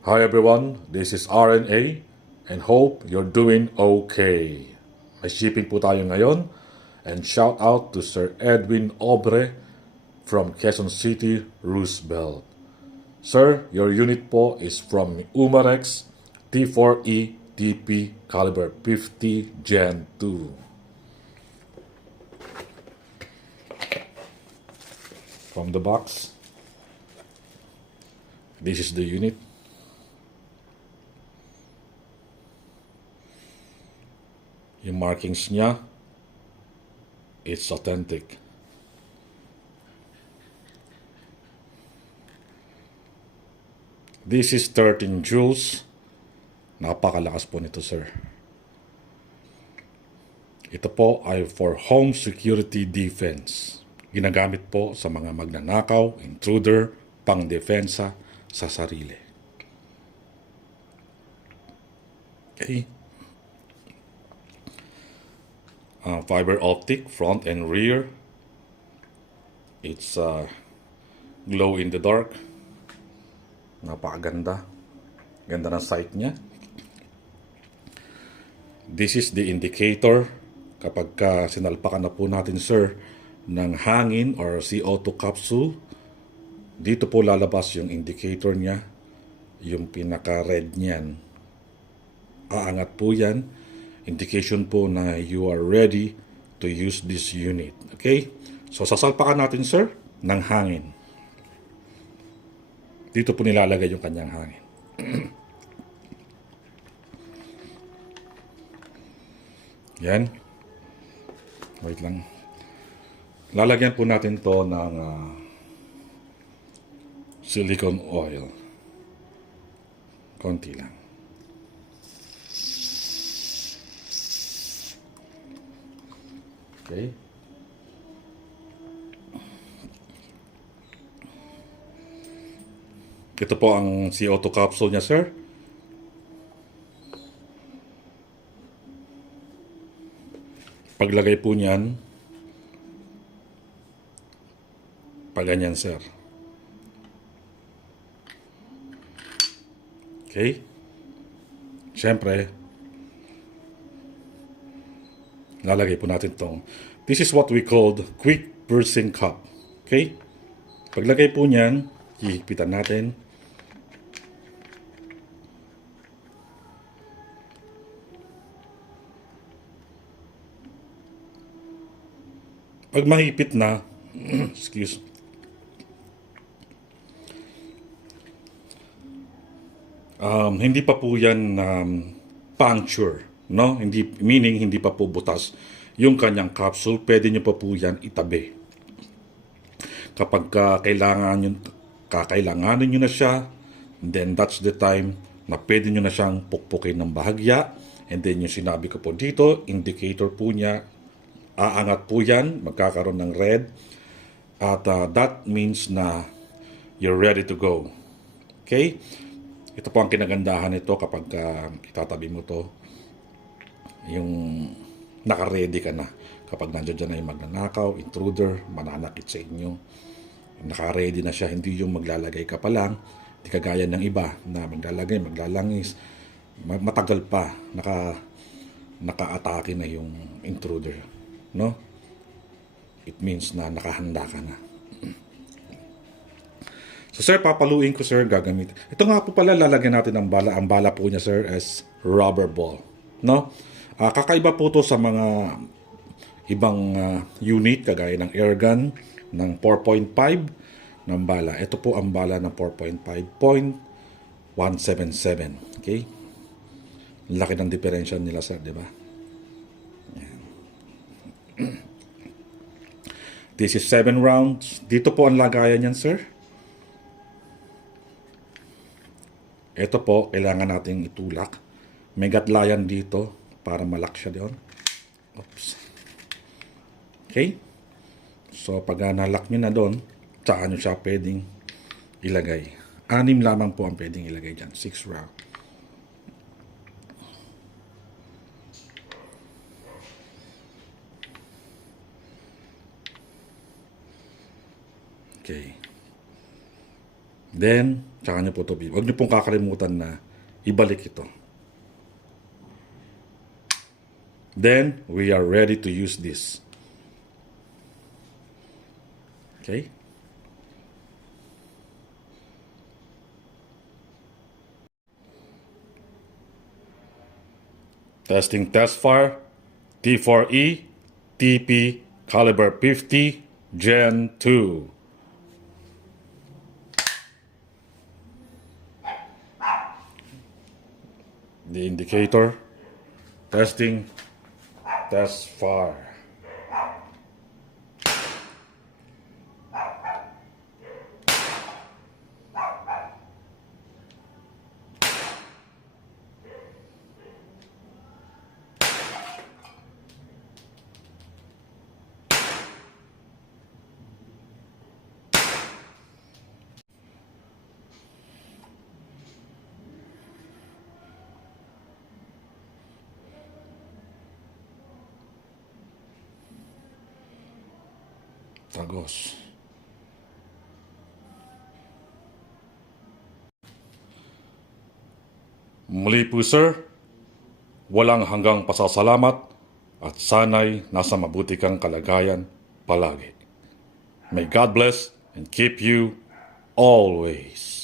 Hi everyone, this is RNA and hope you're doing okay. May shipping po tayo ngayon and shout out to Sir Edwin Obre from Quezon City, Roosevelt. Sir, your unit po is from Umarex T4E TP caliber 50 Gen 2. From the box, this is the unit. Yung markings niya, it's authentic. This is 13 joules. Napakalakas po nito, sir. Ito po ay for home security defense. Ginagamit po sa mga magnanakaw, intruder, pang-depensa sa sarili. Okay. Fiber optic front and rear. It's glow in the dark. Napakaganda. Ganda ng sight niya. This is the indicator. Kapag sinalpakan na po natin, sir, ng hangin or CO2 capsule, dito po lalabas yung indicator niya. Yung pinaka-red niyan. Aangat po yan. Indication po na you are ready to use this unit. Okay? So, sasalpakan natin, sir, ng hangin. Dito po nilalagay yung kanyang hangin. Yan. Wait lang. Lalagyan po natin to ng silicone oil. Konti lang. Okay. Ito po ang CO2 capsule niya, sir. Paglagay po niyan, paganyan, sir. Okay? Siyempre, lalagay po natin tong. This is what we called quick pursing cup. Okay? Paglagay po niyan, hihigpitan natin. Pag mahigpit na, excuse, hindi pa po yan puncture, no? Hindi, meaning hindi pa po butas yung kanyang capsule. Pwede nyo pa po yan itabi. Kapag kakailanganin nyo na siya, then that's the time na pwede nyo na siyang pukpukin ng bahagya. And then yung sinabi ko po dito, indicator po niya, aangat po yan, magkakaroon ng red. At that means na you're ready to go. Okay? Ito po ang kinagandahan nito kapag itatabi mo to. Yung naka-ready ka na. Kapag nandiyan dyan na yung magnanakaw, intruder, mananakit sa inyo. Naka-ready na siya, hindi yung maglalagay ka pa lang. Hindi kagaya ng iba na maglalangis. Matagal pa, naka-atake na yung intruder. No? It means na nakahanda ka na. So sir, papaluin ko, sir, gagamit. Ito nga po pala, lalagyan natin ng bala. Ang bala po niya, sir, is rubber ball. No? Kakaiba po to sa mga ibang unit, kagaya ng airgun, ng 4.5 ng bala. Ito po ang bala ng 4.5.177. Okay? Laki ng diferensya nila, sir, di ba? This is 7 rounds. Dito po ang lagayan niyan, sir. Ito po, kailangan nating itulak. May gatlayan dito para malak siya doon. Oops. Okay? So, pag nalak nyo na doon, saan nyo siya pwedeng ilagay. 6 lamang po ang pwedeng ilagay dyan. 6 round. Okay. Then, tsaka nyo po ito. Huwag nyo pong kakalimutan na ibalik ito. Then, we are ready to use this. Okay? Testing test fire, T4E, TP, caliber 50, Gen 2. The indicator, testing, test fire. Tagos. Muli po sir, walang hanggang pasasalamat at sana'y nasa mabuti kang kalagayan palagi. May God bless and keep you always.